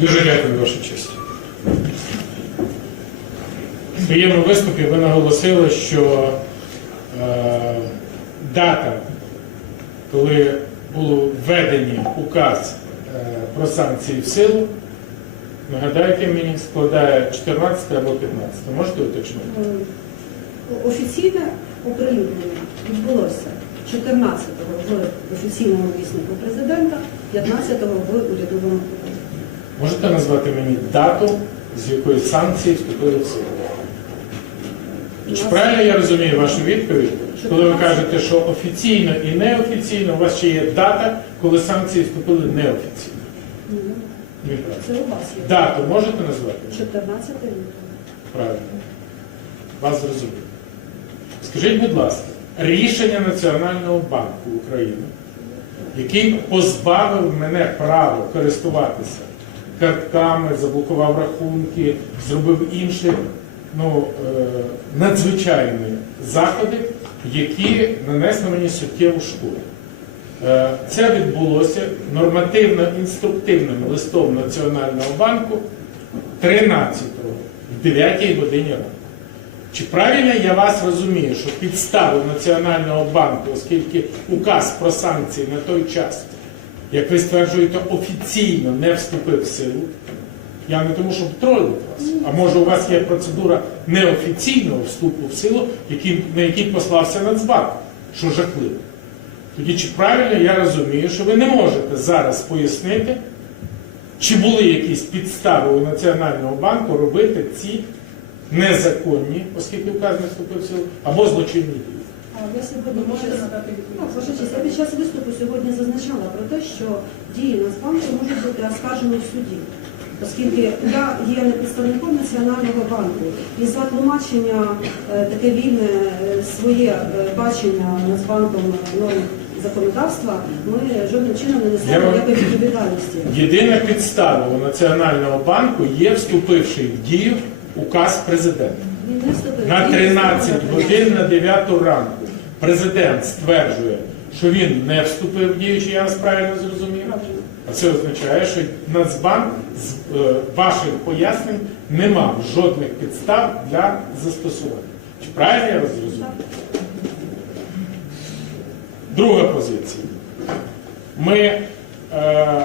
Дуже дякую, ваша честь. В своєму виступі ви наголосили, що е, дата, коли було введені указ е, про санкції в силу, нагадайте мені, складає 14 або 15. Можете уточнити? Е, Офіційне оприлюднення відбулося 14-го в офіційному віснику президента, 15-го в урядовому. Можете назвати мені дату, з якої санкції вступили в силу? Чи правильно я розумію вашу відповідь, коли ви кажете, що офіційно і неофіційно у вас ще є дата, коли санкції вступили неофіційно? Ні, Неправильно. Це у вас є. Дату можете назвати? 14 лютого. Правильно. Вас зрозуміло. Скажіть, будь ласка, рішення Національного банку України, який позбавив мене права користуватися картками, заблокував рахунки, зробив інші ну, е, надзвичайні заходи, які нанесли мені суттєву шкоду. Е, Це відбулося нормативно-інструктивним листом Національного банку 13-го, в 9 годині ранку. Чи правильно я вас розумію, що підстави Національного банку, оскільки указ про санкції на той час, як ви стверджуєте, офіційно не вступив в силу, я не тому, щоб тролити вас, а може у вас є процедура неофіційного вступу в силу, який, на який послався Нацбанк, що жахливо. Тоді чи правильно я розумію, що ви не можете зараз пояснити, чи були якісь підстави у Національного банку робити ці незаконні, оскільки указ не вступив в силу, або злочинні дії? А я сьогодні під час- Так, ваша честь, я під час виступу сьогодні зазначала про те, що дії Нацбанку можуть бути оскаржені в суді. Оскільки я є не представником Національного банку, і за тлумачення е, таке вільне е, своє е, бачення Нацбанком норм законодавства, ми жодним чином не несемо ніякої відповідальності. Єдина підстава у Національного банку є вступивший в дію указ президента. На 13 годин на 9 ранку президент стверджує, що він не вступив в дію, чи я вас правильно зрозумів? А це означає, що Нацбанк з е, ваших пояснень не мав жодних підстав для застосування. Чи правильно я вас зрозумів? Друга позиція. Ми е,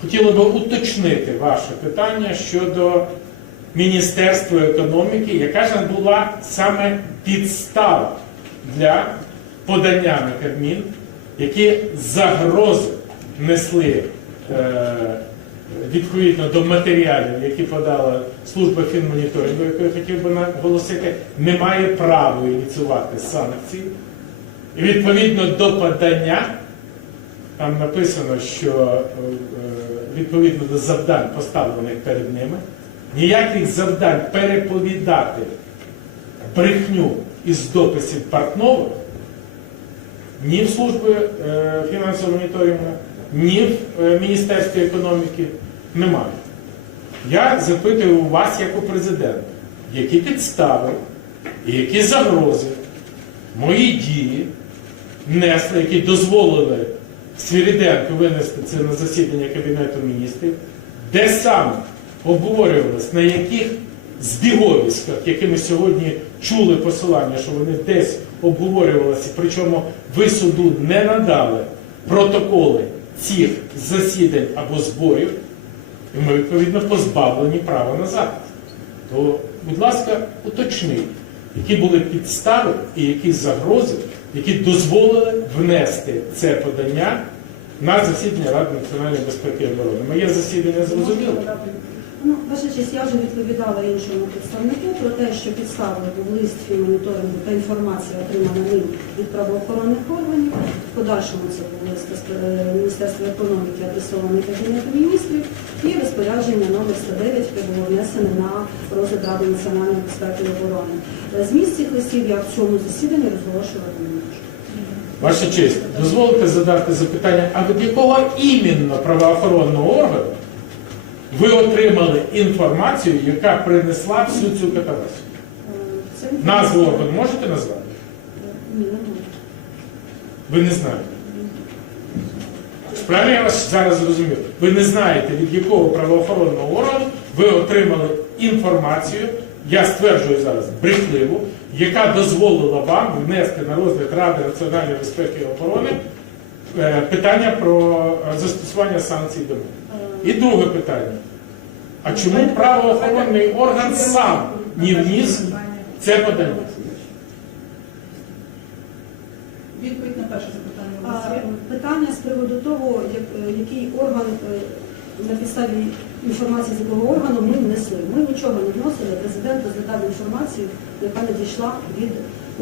хотіли би уточнити ваше питання щодо Міністерства економіки, яка ж була саме підстава для подання на Кабмін, які загрози несли е, відповідно до матеріалів, які подала служба фінмоніторингу, яку я хотів би наголосити, не має права ініціювати санкції. І відповідно до подання, там написано, що е, відповідно до завдань, поставлених перед ними, ніяких завдань переповідати брехню із дописів Портнова ні в службі е, фінансового моніторингу, ні в е, Міністерстві економіки немає. Я запитую у вас, як у президента, які підстави і які загрози мої дії несли, які дозволили Свіріденко винести це на засідання Кабінету міністрів, де саме обговорювалось, на яких збіговіськах, які ми сьогодні чули посилання, що вони десь обговорювалися, причому ви суду не надали протоколи цих засідань або зборів, і ми відповідно позбавлені права на захист. То, будь ласка, уточніть, які були підстави і які загрози, які дозволили внести це подання на засідання Ради національної безпеки і оборони. Моє засідання зрозуміло? Ну, ваша честь, я вже відповідала іншому представнику про те, що підставою був лист фінмоніторингу та інформація, отримана ним від правоохоронних органів. В подальшому це був лист е, Міністерства економіки, адресований Кабінету міністрів, і розпорядження номер 109, яке було внесене на розгляд Ради національної безпеки і оборони. Е, Зміст цих листів я в цьому засіданні розголошувати не можу. Ваша честь, дозволите задати запитання, а від якого іменно правоохоронного органу ви отримали інформацію, яка принесла всю цю катавасію? Е, Назву органу можете назвати? Ні, не можу. Ви не знаєте. правильно я вас зараз зрозумів? Ви не знаєте, від якого правоохоронного органу ви отримали інформацію, я стверджую зараз, брехливу, яка дозволила вам внести на розгляд Ради національної безпеки і оборони е, питання про е, застосування санкцій до них. І друге питання. А чому правоохоронний орган сам не вніс це подання? Відповідь на перше запитання? Питання з приводу того, як- е, який орган е, на підставі інформації з якого органу ми внесли. Ми нічого не вносили. Президент розглядав інформацію, яка надійшла від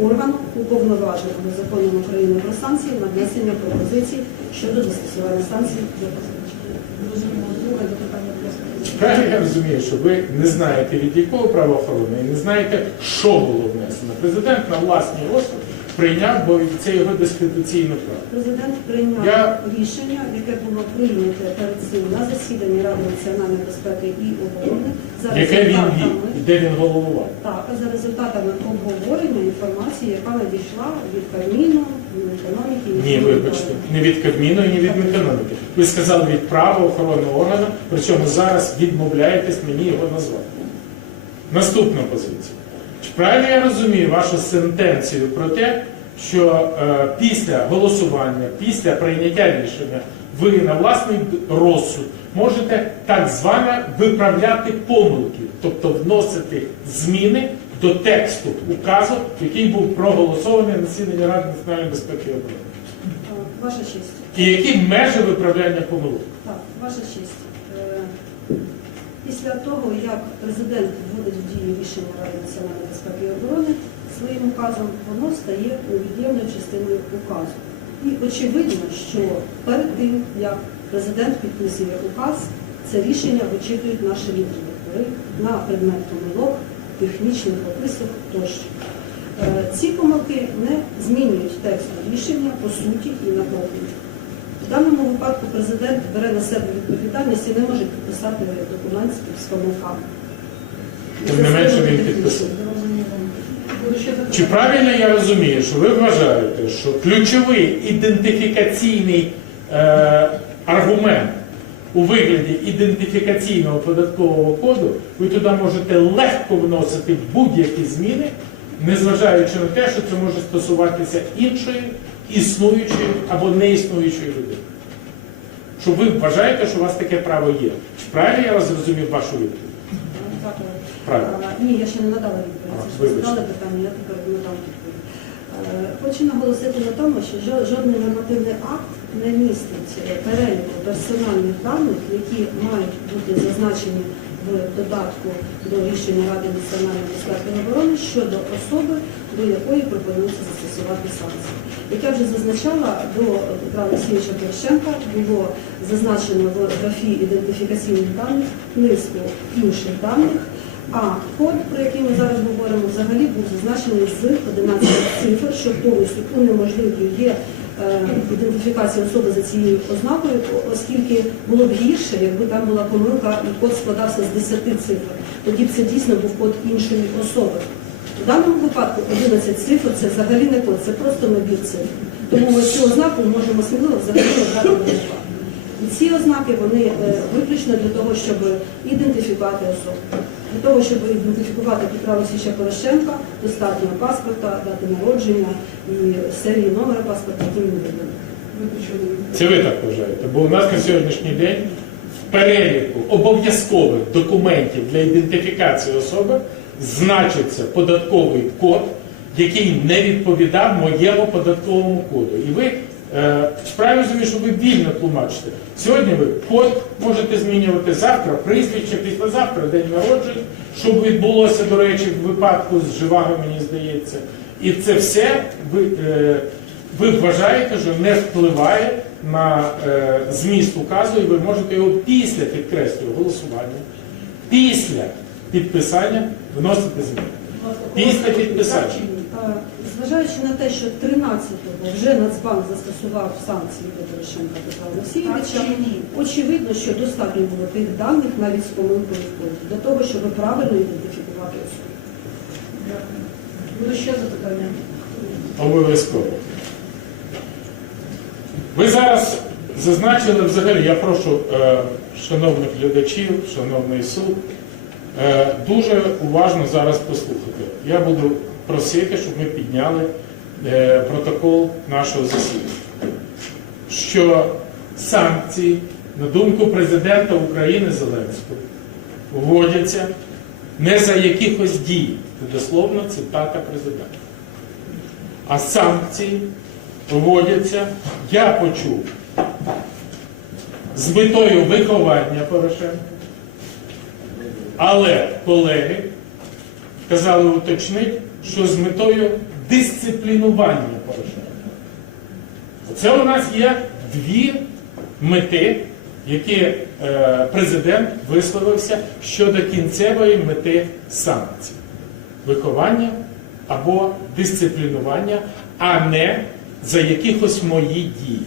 органу уповноваженого законом України про санкції на внесення пропозицій щодо застосування санкцій до позивача. Зрозуміло. Друге запитання, будь ласка. Правильно я розумію, що ви не знаєте від якого правоохоронного і не знаєте, що було внесено. Президент на власний розсуд прийняв, бо це його дискретаційне право. Президент прийняв Я- рішення, яке було прийнято перед цим на засіданні Ради національної безпеки і оборони за Яке він результатами. вів, де він головував. Так, за результатами обговорення інформації, яка надійшла від Кабміну, Ні, вибачте, не від Кабміну і не від економіки. Ви сказали від правоохоронного органу, причому зараз відмовляєтесь мені його назвати. Наступна позиція. Чи правильно я розумію вашу сентенцію про те, що е, після голосування, після прийняття рішення, ви на власний розсуд можете так звано виправляти помилки, тобто вносити зміни до тексту указу, який був проголосований на засіданні Ради національної безпеки і оборони. Е, Ваша честь. І які межі виправляння помилок? Так, ваша честь. Е, Після того, як президент вводить в дію рішення Ради національної безпеки і оборони, своїм указом воно стає невід'ємною частиною указу. І очевидно, що перед тим, як президент підписує указ, це рішення вичитують наші лідери на предмет помилок, технічних описів тощо. Е, Ці помилки не змінюють текст рішення по суті і наповнення. В даному випадку президент бере на себе відповідальність і не може підписати документ з помилками. Тим не менше він підписав. Чи правильно я розумію, що ви вважаєте, що ключовий ідентифікаційний е, аргумент у вигляді ідентифікаційного податкового коду ви туди можете легко вносити будь-які зміни, незважаючи на те, що це може стосуватися іншої, існуючої або неіснуючої людини? Що ви вважаєте, що у вас таке право є? Правильно я вас зрозумів вашу відповідь? Правильно. Ні, я ще не надала відповідь. Вибачте. я тепер надам відповідь. Е, Хочу наголосити на тому, що жодний нормативний акт не містить е, переліку персональних даних, які мають бути зазначені в додатку до рішення Ради національної безпеки і оборони щодо особи, до якої пропонується застосувати санкції. Як я вже зазначала, до Петра Олексійовича Порошенка було зазначено в графі ідентифікаційних даних низку інших даних, а код, про який ми зараз говоримо, взагалі був зазначений з 11 цифр, що повністю унеможливлює е, ідентифікацію особи за цією ознакою, оскільки було б гірше, якби там була помилка і код складався з 10 цифр. Тоді б це дійсно був код іншої особи. В даному випадку 11 цифр це взагалі не код, це просто набір цифр. Тому ми цю ознаку можемо сміливо взагалі обрати на випадок. І ці ознаки вони е, виключно для того, щоб ідентифікувати особу. Для того, щоб ідентифікувати Петра Олексійовича Порошенка, достатньо паспорта, дати народження і серії номера паспорта, яким він виданий. Це ви так вважаєте? Бо у нас на сьогоднішній день в переліку обов'язкових документів для ідентифікації особи значиться податковий код, який не відповідав моєму податковому коду. І ви е, справді розумію, що ви вільно тлумачите. Сьогодні ви код можете змінювати завтра, прізвище, післязавтра, день народження, що відбулося, до речі, в випадку з Живаго, мені здається. І це все ви, е, ви вважаєте, що не впливає на е, зміст указу, і ви можете його після підкреслюю голосування, після підписання вносити зміни. Після підписання. Зважаючи на те, що 13-го вже Нацбанк застосував санкції до Порошенка Петра Олексійовича, очевидно, що достатньо було тих даних навіть з помилкою в коді, для того, щоб правильно ідентифікувати особу. Дякую. Буду ще запитання. Обов'язково. Ви зараз зазначили взагалі, я прошу е, шановних глядачів, шановний суд, е, дуже уважно зараз послухати. Я буду просити, щоб ми підняли е, протокол нашого засідання. Що санкції, на думку президента України Зеленського, вводяться не за якихось дій, це дословно цитата президента. А санкції вводяться, я почув, з метою виховання Порошенка. Але колеги казали уточнити, що з метою дисциплінування Порошенка. Це у нас є дві мети, які е, президент висловився щодо кінцевої мети санкцій. Виховання або дисциплінування, а не за якихось мої дії.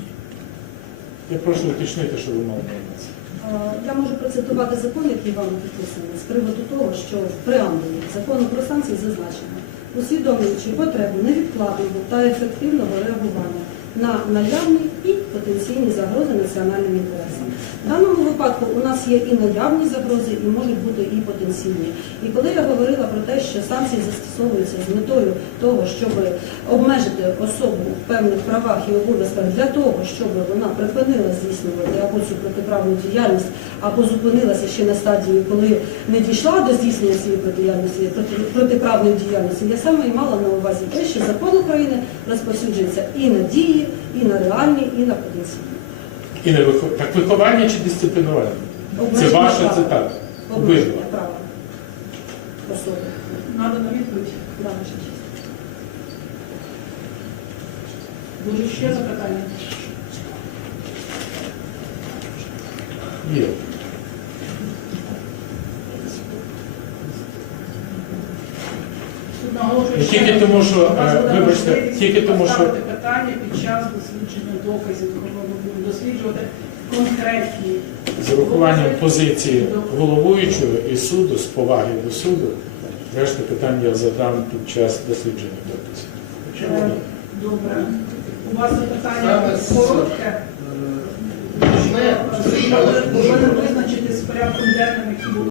Я прошу уточнити, що ви мали Я можу процитувати закон, який вам підписаний, з приводу того, що в преамбулі закону про санкції зазначено, усвідомлюючи потребу невідкладного та ефективного реагування на наявні і потенційні загрози національним інтересам. В даному випадку у нас є і наявні загрози, і можуть бути і потенційні. І коли я говорила про те, що санкції застосовуються з метою того, щоб обмежити особу в певних правах і обов'язках для того, щоб вона припинила здійснювати або цю протиправну діяльність, або зупинилася ще на стадії, коли не дійшла до здійснення цієї протидіяльності, проти- протиправної діяльності, я саме і мала на увазі те, що закон України розповсюджується і на дії, і на реальні, і на потенційні. І не виховання. Так виховання чи дисциплінування? Це ваша права. цитата. Обидва. Обмеження права особи. Надо на відповідь. Да, честь. Буде ще запитання? Є. Суд наголошує, Не ще тільки тому, що, е, вибачте, тільки тому, що- поставити питання під час дослідження доказів, коли ми будемо досліджувати конкретні З урахуванням позиції головуючого і суду, з поваги до суду, решта питань я задам під час дослідження доказів. Е, Добре. У вас запитання коротке. Можливо, Суд визначити з порядком денним,